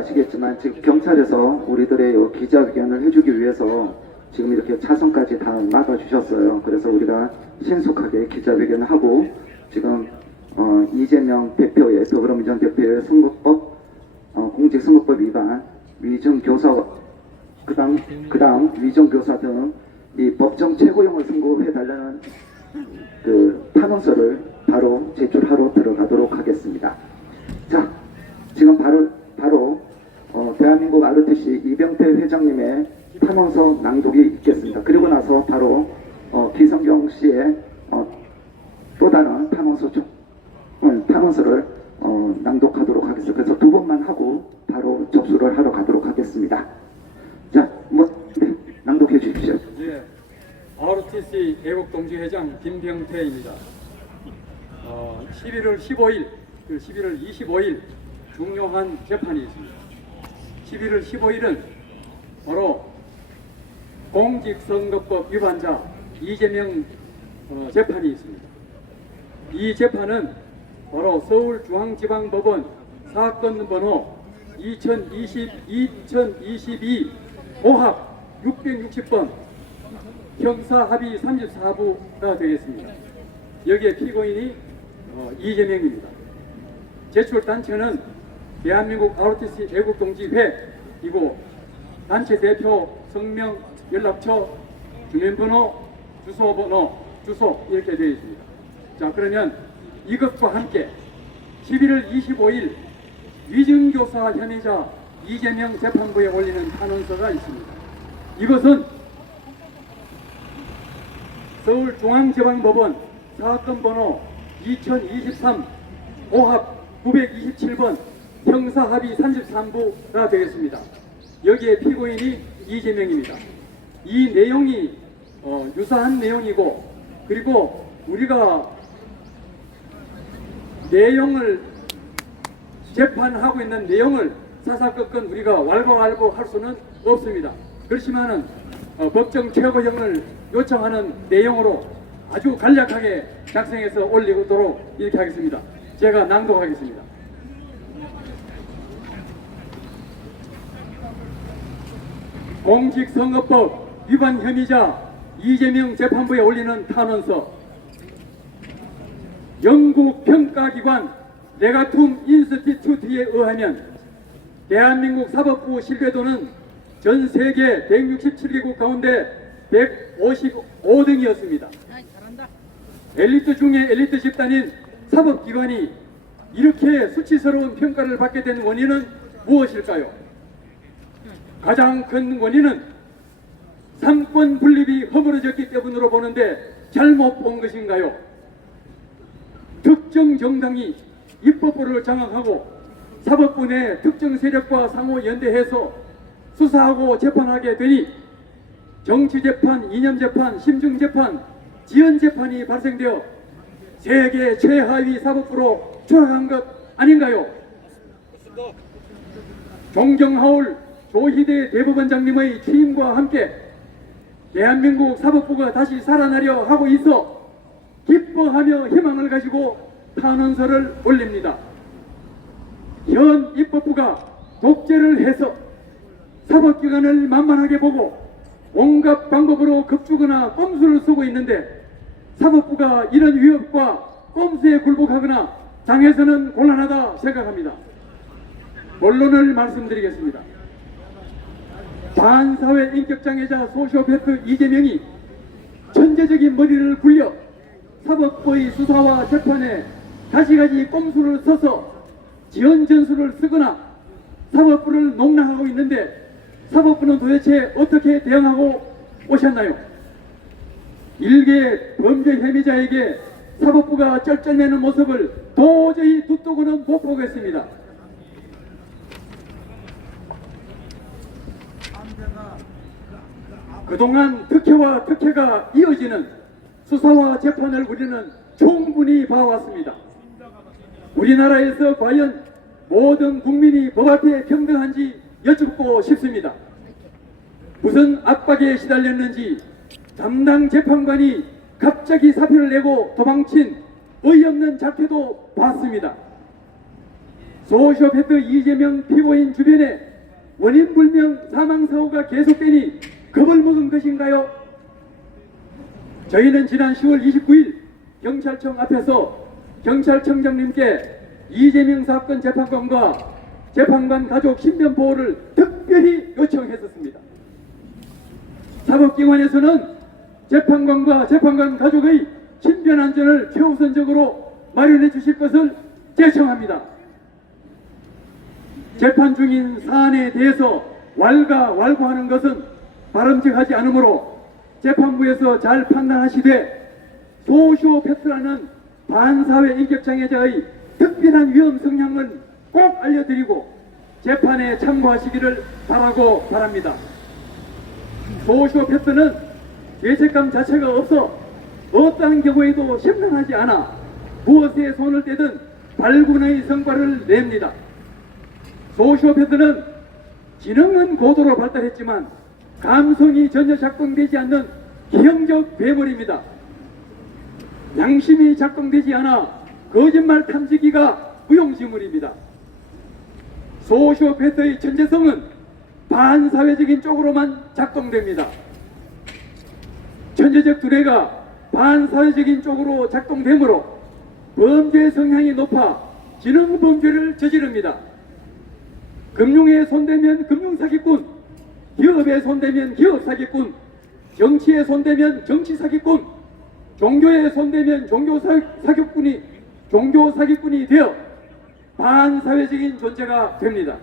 아시겠지만 지금 경찰에서 우리들의 기자회견을 해주기 위해서 지금 이렇게 차선까지 다 막아주셨어요. 그래서 우리가 신속하게 기자회견을 하고 지금 이재명 대표의 더불어민주당 대표의 선거법 공직선거법 위반 위증교사 그다음 위정교사 등 이 법정 최고형을 선고해 달라는 그 탄원서를 바로 제출하러 들어가도록 하겠습니다. 자, 지금 바로 대한민국 ROTC 이병태 회장님의 탄원서 낭독이 있겠습니다. 그리고 나서 바로 기성경 씨의 또 다른 탄원서를 낭독하도록 하겠습니다. 그래서 두 번만 하고 바로 접수를 하러 가도록 하겠습니다. 자, 네, 낭독해 주십시오. 예, ROTC 애국동지회장 김병태입니다. 11월 15일, 11월 25일 중요한 재판이 있습니다. 11월 15일은 바로 공직선거법 위반자 이재명 재판이 있습니다. 이 재판은 바로 서울중앙지방법원 사건 번호 2022 고합 660번 형사합의 34부가 되겠습니다. 여기에 피고인이 이재명입니다. 제출 단체는 대한민국 ROTC 애국동지회이고 단체 대표 성명, 연락처, 주민번호, 주소 이렇게 되어 있습니다. 자, 그러면 이것과 함께 11월 25일 위증교사 혐의자 이재명 재판부에 올리는 탄원서가 있습니다. 이것은 서울중앙지방법원 사건 번호 2023 고합 927번 형사합의 33부가 되겠습니다. 여기에 피고인이 이재명입니다. 이 내용이 유사한 내용이고, 그리고 우리가 내용을 재판하고 있는 내용을 사사건건 우리가 왈가왈부 할 수는 없습니다. 그렇지만은 법정 최고형을 요청하는 내용으로 아주 간략하게 작성해서 올리도록 이렇게 하겠습니다. 제가 낭독하겠습니다. 공직선거법 위반 혐의자 이재명 재판부에 올리는 탄원서. 영국 평가기관 레가툼 인스티튜트에 의하면 대한민국 사법부 신뢰도는 전 세계 167개국 가운데 155등이었습니다. 엘리트 중에 엘리트 집단인 사법기관이 이렇게 수치스러운 평가를 받게 된 원인은 무엇일까요? 가장 큰 원인은 삼권 분립이 허물어졌기 때문으로 보는데 잘못 본 것인가요? 특정 정당이 입법부를 장악하고 사법부 내 특정 세력과 상호 연대해서 수사하고 재판하게 되니 정치재판, 이념재판, 심증재판, 지연재판이 발생되어 세계 최하위 사법부로 추락한 것 아닌가요? 존경하올 조희대 대법원장님의 취임과 함께 대한민국 사법부가 다시 살아나려 하고 있어 기뻐하며 희망을 가지고 탄원서를 올립니다. 현 입법부가 독재를 해서 사법기관을 만만하게 보고 온갖 방법으로 겁주거나 꼼수를 쓰고 있는데 사법부가 이런 위협과 꼼수에 굴복하거나 당해서는 곤란하다 생각합니다. 본론을 말씀드리겠습니다. 반사회 인격장애자 소시오패스 이재명이 천재적인 머리를 굴려 사법부의 수사와 재판에 가지가지 꼼수를 써서 지연 전술을 쓰거나 사법부를 농락하고 있는데 사법부는 도대체 어떻게 대응하고 오셨나요? 일개 범죄 혐의자에게 사법부가 쩔쩔매는 모습을 도저히 두고는 못 보겠습니다. 그동안 특혜와 특혜가 이어지는 수사와 재판을 우리는 충분히 봐왔습니다. 우리나라에서 과연 모든 국민이 법 앞에 평등한지 여쭙고 싶습니다. 무슨 압박에 시달렸는지 담당 재판관이 갑자기 사표를 내고 도망친 어이없는 자태도 봤습니다. 소시오패스 이재명 피고인 주변에 원인불명 사망사고가 계속되니 겁을 먹은 것인가요? 저희는 지난 10월 29일 경찰청 앞에서 경찰청장님께 이재명 사건 재판관과 재판관 가족 신변 보호를 특별히 요청했었습니다. 사법기관에서는 재판관과 재판관 가족의 신변 안전을 최우선적으로 마련해 주실 것을 제청합니다. 재판 중인 사안에 대해서 왈가왈부하는 것은 바람직하지 않으므로 재판부에서 잘 판단하시되 소시오패스라는 반사회 인격장애자의 특별한 위험 성향을 꼭 알려드리고 재판에 참고하시기를 바라고 바랍니다. 소시오패스는 죄책감 자체가 없어 어떠한 경우에도 심란하지 않아 무엇에 손을 떼든 발군의 성과를 냅니다. 소시오패스는 지능은 고도로 발달했지만 감성이 전혀 작동되지 않는 기형적 괴물입니다. 양심이 작동되지 않아 거짓말 탐지기가 무용지물입니다. 소시오패스의 천재성은 반사회적인 쪽으로만 작동됩니다. 천재적 두뇌가 반사회적인 쪽으로 작동되므로 범죄 성향이 높아 지능범죄를 저지릅니다. 금융에 손대면 금융사기꾼, 기업에 손대면 기업사기꾼, 정치에 손대면 정치사기꾼, 종교에 손대면 종교사기꾼이 되어 반사회적인 존재가 됩니다.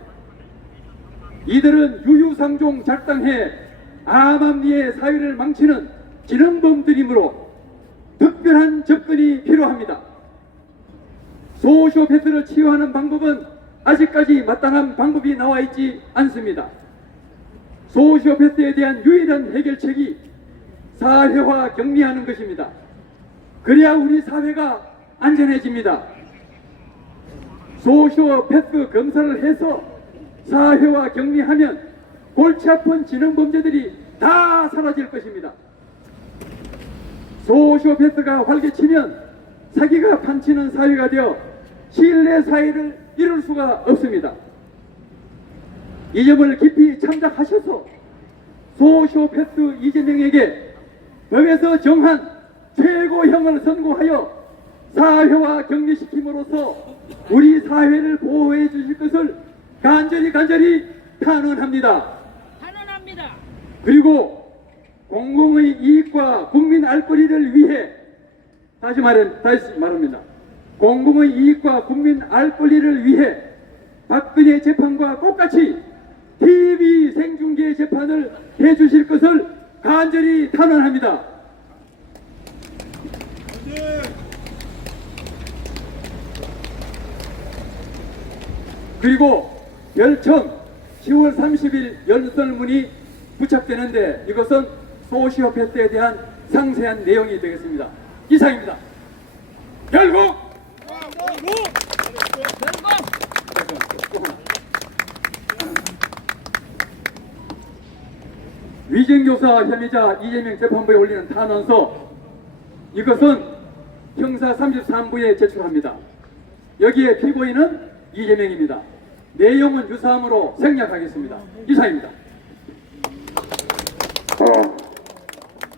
이들은 유유상종 작당해 암암리의 사회를 망치는 지능범들이므로 특별한 접근이 필요합니다. 소시오패스를 치유하는 방법은 아직까지 마땅한 방법이 나와 있지 않습니다. 소시오패스에 대한 유일한 해결책이 사회화 격리하는 것입니다. 그래야 우리 사회가 안전해집니다. 소시오패스 검사를 해서 사회화 격리하면 골치 아픈 지능범죄들이 다 사라질 것입니다. 소시오패스가 활개치면 사기가 판치는 사회가 되어 신뢰 사회를 이룰 수가 없습니다. 이 점을 깊이 참작하셔서 소시오패스 이재명에게 법에서 정한 최고형을 선고하여 사회화 격리시킴으로써 우리 사회를 보호해 주실 것을 간절히 탄원합니다. 탄원합니다. 그리고 공공의 이익과 국민 알 권리를 위해 다시 말합니다. 공공의 이익과 국민 알 권리를 위해 박근혜 재판과 똑같이 TV 생중계 재판을 해주실 것을 간절히 탄원합니다. 그리고 별첨 10월 30일 연설문이 부착되는데 이것은 소시오패스에 대한 상세한 내용이 되겠습니다. 이상입니다. 결국 위증교사 혐의자 이재명 재판부에 올리는 탄원서, 이것은 형사 33부에 제출합니다. 여기에 피고인은 이재명입니다. 내용은 유사함으로 생략하겠습니다. 이상입니다.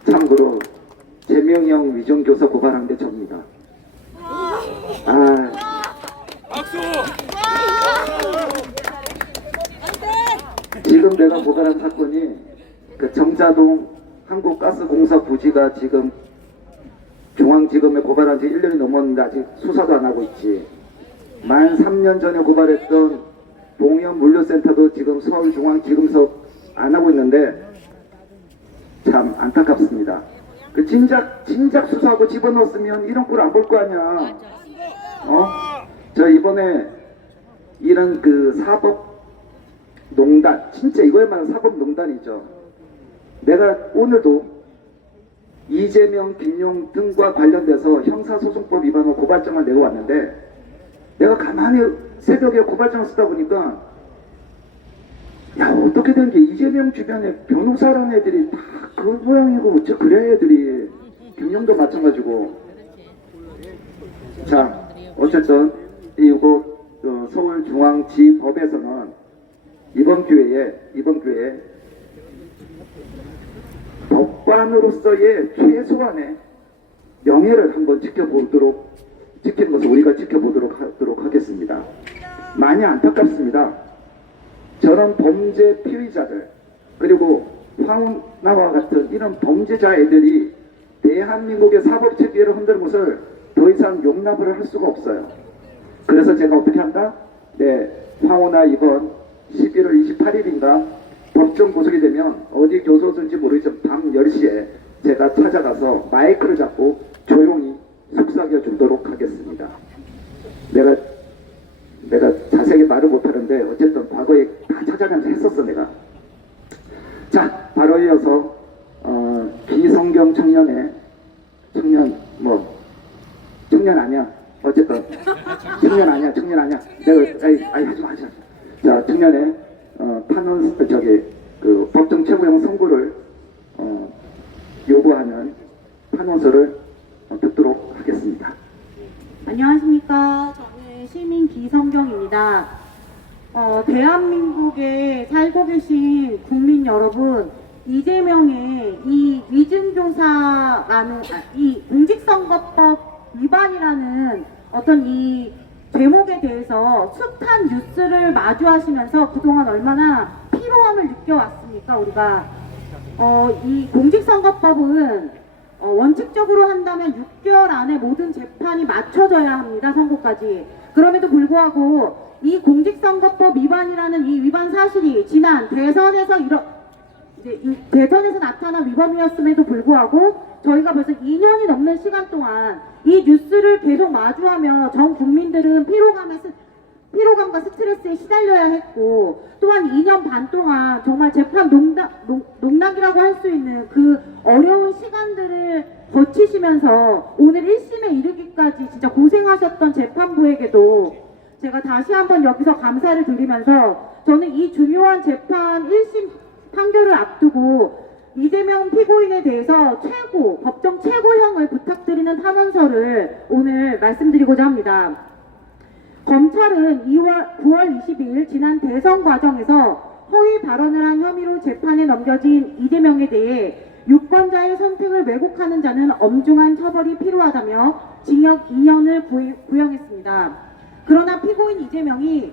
참고로 재명형 위정교사 고발한 게 접니다. 지금 내가 고발한 사건이 그 정자동 한국가스공사 부지가 지금 중앙지검에 고발한 지 1년이 넘었는데 아직 수사도 안 하고 있지. 만 3년 전에 고발했던 봉현물류센터도 지금 서울중앙지검서 안 하고 있는데 참 안타깝습니다. 그 진작 수사하고 집어넣었으면 이런 꼴 안 볼 거 아니야. 저 이번에 이런 그 사법농단, 진짜 이거야말로 사법농단이죠. 내가 오늘도 이재명, 김용 등과 관련돼서 형사소송법 위반으로 고발장을 내고 왔는데 내가 가만히 새벽에 고발장을 쓰다 보니까 야, 어떻게 된 게 이재명 주변에 변호사라는 애들이 다 그 모양이고 어째 그래 애들이. 김용도 마찬가지고. 자, 어쨌든 이거 서울중앙지법에서는 이번 기회에 법관으로서의 최소한의 명예를 한번 지키는 것을 우리가 지켜보도록 하도록 하겠습니다. 많이 안타깝습니다. 저런 범죄 피의자들, 그리고 황나와 같은 이런 범죄자 애들이 대한민국의 사법체계를 흔드는 것을 더 이상 용납을 할 수가 없어요. 그래서 제가 어떻게 한다? 네, 황호나 이번 11월 28일인가 법정 구속이 되면 어디 교도소인지 모르겠지만 밤 10시에 제가 찾아가서 마이크를 잡고 조용히 속삭여 주도록 하겠습니다. 내가 자세히 말을 못하는데 어쨌든 과거에 다 찾아가면서 했었어 내가. 자, 바로 이어서 비성경 청년 아니야. 어쨌든 청년 아니야. 내가 하지 마. 자, 청년의 판원 그 법정 최고형 선고를 요구하는 판원서를 듣도록 하겠습니다. 안녕하십니까. 저는 시민 기성경입니다. 대한민국에 살고 계신 국민 여러분, 이재명의 이 위증교사라는 이 공직선거법 위반이라는 어떤 이 제목에 대해서 숱한 뉴스를 마주하시면서 그동안 얼마나 피로함을 느껴왔습니까? 우리가 이 공직선거법은 원칙적으로 한다면 6개월 안에 모든 재판이 맞춰져야 합니다. 선고까지. 그럼에도 불구하고 이 공직선거법 위반이라는 이 위반 사실이 지난 대선에서 대선에서 나타난 위반이었음에도 불구하고 저희가 벌써 2년이 넘는 시간 동안 이 뉴스를 계속 마주하며 전 국민들은 피로감과 스트레스에 시달려야 했고, 또한 2년 반 동안 정말 재판 농락이라고 할 수 있는 그 어려운 시간들을 거치시면서 오늘 1심에 이르기까지 진짜 고생하셨던 재판부에게도 제가 다시 한번 여기서 감사를 드리면서, 저는 이 중요한 재판 1심 판결을 앞두고 이재명 피고인에 대해서 법정 최고형을 부탁드리는 탄원서를 오늘 말씀드리고자 합니다. 검찰은 9월 22일 지난 대선 과정에서 허위 발언을 한 혐의로 재판에 넘겨진 이재명에 대해 유권자의 선택을 왜곡하는 자는 엄중한 처벌이 필요하다며 징역 2년을 구형했습니다. 그러나 피고인 이재명이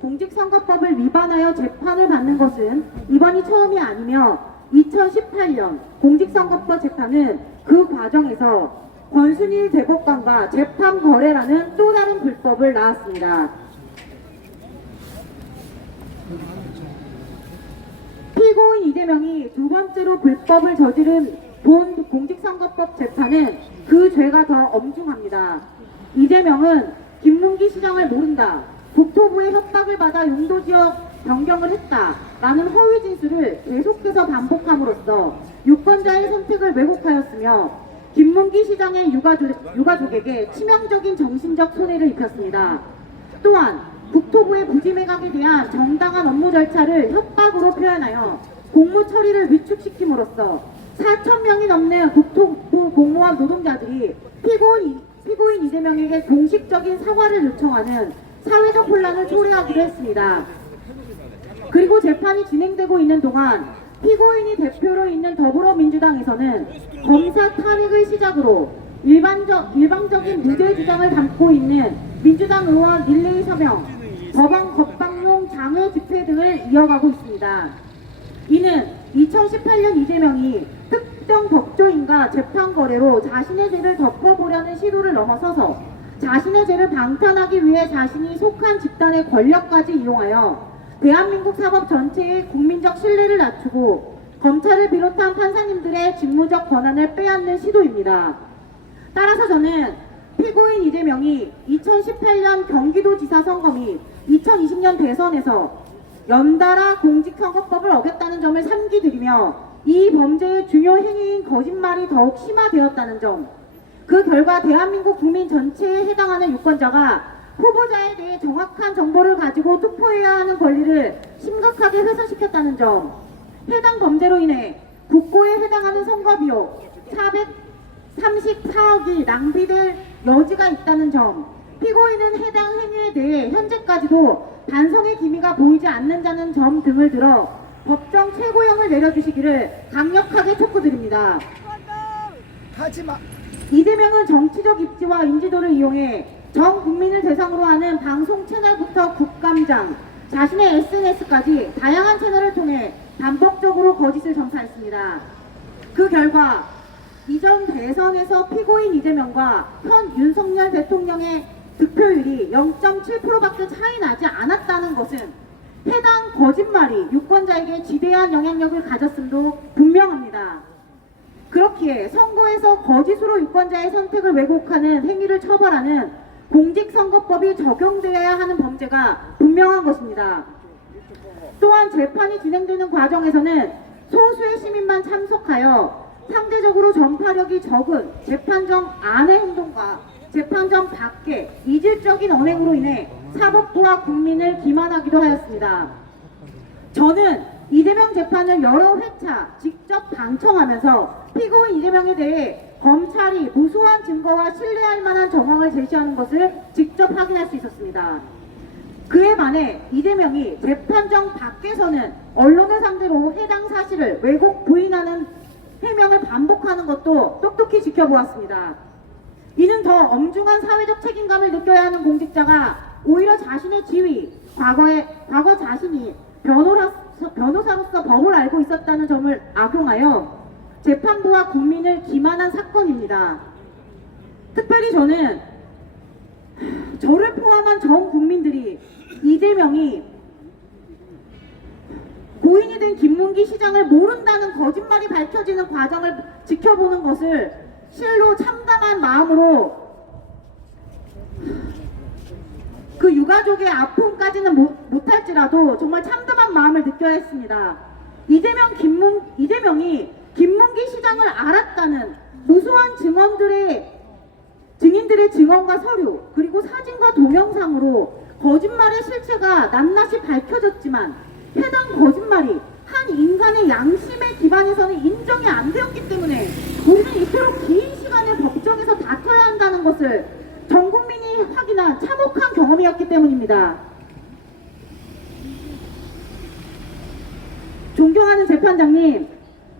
공직선거법을 위반하여 재판을 받는 것은 이번이 처음이 아니며 2018년 공직선거법 재판은 그 과정에서 권순일 대법관과 재판 거래라는 또 다른 불법을 낳았습니다. 피고인 이재명이 두 번째로 불법을 저지른 본 공직선거법 재판은 그 죄가 더 엄중합니다. 이재명은 김문기 시장을 모른다, 국토부의 협박을 받아 용도지역 변경을 했다라는 허위 진술을 계속해서 반복함으로써 유권자의 선택을 왜곡하였으며 김문기 시장의 유가족에게 치명적인 정신적 손해를 입혔습니다. 또한 국토부의 부지 매각에 대한 정당한 업무 절차를 협박으로 표현하여 공무 처리를 위축시킴으로써 4,000명이 넘는 국토부 공무원 노동자들이 피고인 이재명에게 공식적인 사과를 요청하는 사회적 혼란을 초래하기도 했습니다. 그리고 재판이 진행되고 있는 동안 피고인이 대표로 있는 더불어민주당에서는 검사 탄핵을 시작으로 일방적인 무죄 주장을 담고 있는 민주당 의원 릴레이 서명, 법원 겁방용 장외 집회 등을 이어가고 있습니다. 이는 2018년 이재명이 특정 법조인과 재판 거래로 자신의 죄를 덮어보려는 시도를 넘어서서 자신의 죄를 방탄하기 위해 자신이 속한 집단의 권력까지 이용하여 대한민국 사법 전체의 국민적 신뢰를 낮추고 검찰을 비롯한 판사님들의 직무적 권한을 빼앗는 시도입니다. 따라서 저는 피고인 이재명이 2018년 경기도지사 선거 및 2020년 대선에서 연달아 공직선거법을 어겼다는 점을 상기드리며 이 범죄의 중요 행위인 거짓말이 더욱 심화되었다는 점, 그 결과 대한민국 국민 전체에 해당하는 유권자가 후보자에 대해 정확한 정보를 가지고 투표해야 하는 권리를 심각하게 훼손시켰다는 점, 해당 범죄로 인해 국고에 해당하는 선거비용 434억이 낭비될 여지가 있다는 점, 피고인은 해당 행위에 대해 현재까지도 반성의 기미가 보이지 않는다는 점 등을 들어 법정 최고형을 내려주시기를 강력하게 촉구드립니다. 하지마. 이재명은 정치적 입지와 인지도를 이용해 전 국민을 대상으로 하는 방송 채널부터 국감장, 자신의 SNS까지 다양한 채널을 통해 반복적으로 거짓을 전파했습니다. 그 결과 이전 대선에서 피고인 이재명과 현 윤석열 대통령의 득표율이 0.7%밖에 차이 나지 않았다는 것은 해당 거짓말이 유권자에게 지대한 영향력을 가졌음도 분명합니다. 그렇기에 선거에서 거짓으로 유권자의 선택을 왜곡하는 행위를 처벌하는 공직선거법이 적용되어야 하는 범죄가 분명한 것입니다. 또한 재판이 진행되는 과정에서는 소수의 시민만 참석하여 상대적으로 전파력이 적은 재판정 안의 행동과 재판정 밖의 이질적인 언행으로 인해 사법부와 국민을 기만하기도 하였습니다. 저는 이재명 재판을 여러 회차 직접 방청하면서 피고인 이재명에 대해 검찰이 무수한 증거와 신뢰할 만한 정황을 제시하는 것을 직접 확인할 수 있었습니다. 그에 반해 이재명이 재판정 밖에서는 언론을 상대로 해당 사실을 왜곡 부인하는 해명을 반복하는 것도 똑똑히 지켜보았습니다. 이는 더 엄중한 사회적 책임감을 느껴야 하는 공직자가 오히려 자신의 지위, 과거 자신이 변호사로서 법을 알고 있었다는 점을 악용하여 재판부와 국민을 기만한 사건입니다. 특별히 저는 저를 포함한 전 국민들이 이재명이 고인이 된 김문기 시장을 모른다는 거짓말이 밝혀지는 과정을 지켜보는 것을 실로 참담한 마음으로 그 유가족의 아픔까지는 못할지라도 정말 참담한 마음을 느껴야 했습니다. 이재명이 김문기 시장을 알았다는 무수한 증인들의 증언과 서류 그리고 사진과 동영상으로 거짓말의 실체가 낱낱이 밝혀졌지만 해당 거짓말이 한 인간의 양심에 기반해서는 인정이 안 되었기 때문에 우리는 이토록 긴 시간을 법정에서 다퉈야 한다는 것을 전 국민이 확인한 참혹한 경험이었기 때문입니다. 존경하는 재판장님,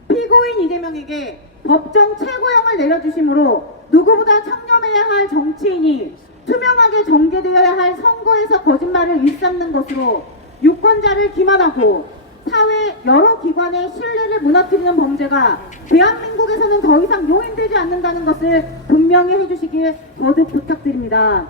피고인 이재명에게 법정 최고형을 내려주심으로 누구보다 청렴해야 할 정치인이 투명하게 전개되어야 할 선거에서 거짓말을 일삼는 것으로 유권자를 기만하고 사회 여러 기관의 신뢰를 무너뜨리는 범죄가 대한민국에서는 더 이상 용인되지 않는다는 것을 분명히 해주시길 거듭 부탁드립니다.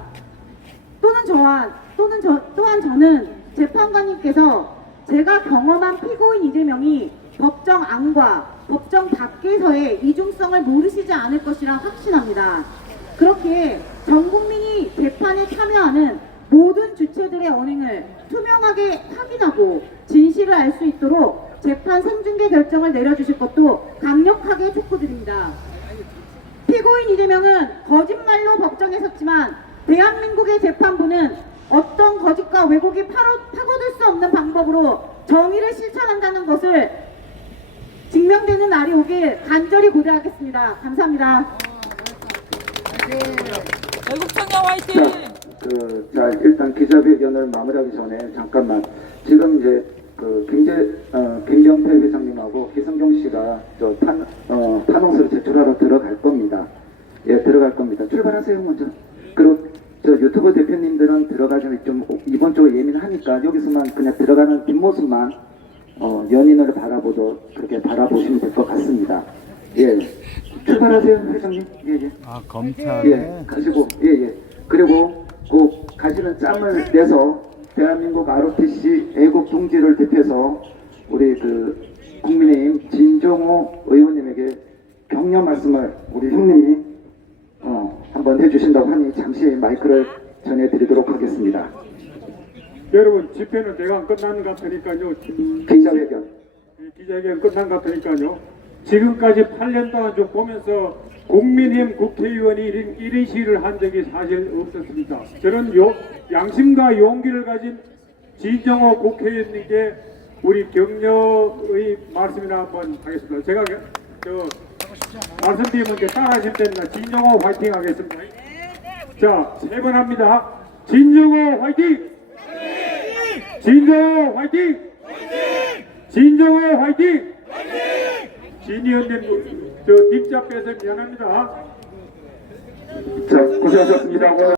또한 저는 재판관님께서 제가 경험한 피고인 이재명이 법정 안과 법정 밖에서의 이중성을 모르시지 않을 것이라 확신합니다. 그렇기에 전 국민이 재판에 참여하는 모든 주체들의 언행을 투명하게 확인하고 진실을 알 수 있도록 재판 생중계 결정을 내려주실 것도 강력하게 촉구드립니다. 피고인 이재명은 거짓말로 법정에 섰지만 대한민국의 재판부는 어떤 거짓과 왜곡이 파고들 수 없는 방법으로 정의를 실천한다는 것을 증명되는 날이 오길 간절히 고대하겠습니다. 감사합니다. 애국청년 화이팅! 자, 일단 기자회견을 마무리하기 전에 잠깐만 지금 이제 김경태 회장님하고 기성경 씨가 탄원서를 제출하러 들어갈 겁니다. 예, 들어갈 겁니다. 출발하세요 먼저. 그리고 저 유튜브 대표님들은 들어가기 좀 이번 주가 예민하니까 여기서만 그냥 들어가는 뒷모습만 연인을 바라보도록 그렇게 바라보시면 될 것 같습니다. 예, 출발하세요 회장님. 예. 검찰에 예, 가시고 예. 그리고 꼭 가시는 짬을 내서 대한민국 ROTC 애국 동지를 대표해서 우리 국민의힘 진정호 의원님에게 격려 말씀을 우리 형님이 한번 해주신다고 하니 잠시 마이크를 전해드리도록 하겠습니다. 여러분, 집회는 대강 끝난 것 같으니까요. 기자회견. 기자회견 끝난 것 같으니까요. 지금까지 8년 동안 쭉 보면서 국민의힘 국회의원이 이런 시위를 한 적이 사실 없었습니다. 저는 양심과 용기를 가진 진정호 국회의원님께 우리 격려의 말씀이나 한번 하겠습니다. 제가 말씀드리면 따라하시면 됩니다. 진정호 화이팅 하겠습니다. 자, 세 번 합니다. 진정호 화이팅! 진정호 화이팅! 진정호 화이팅! 진 의원님, 저 입자 빼서 미안합니다. 자, 고생하셨습니다.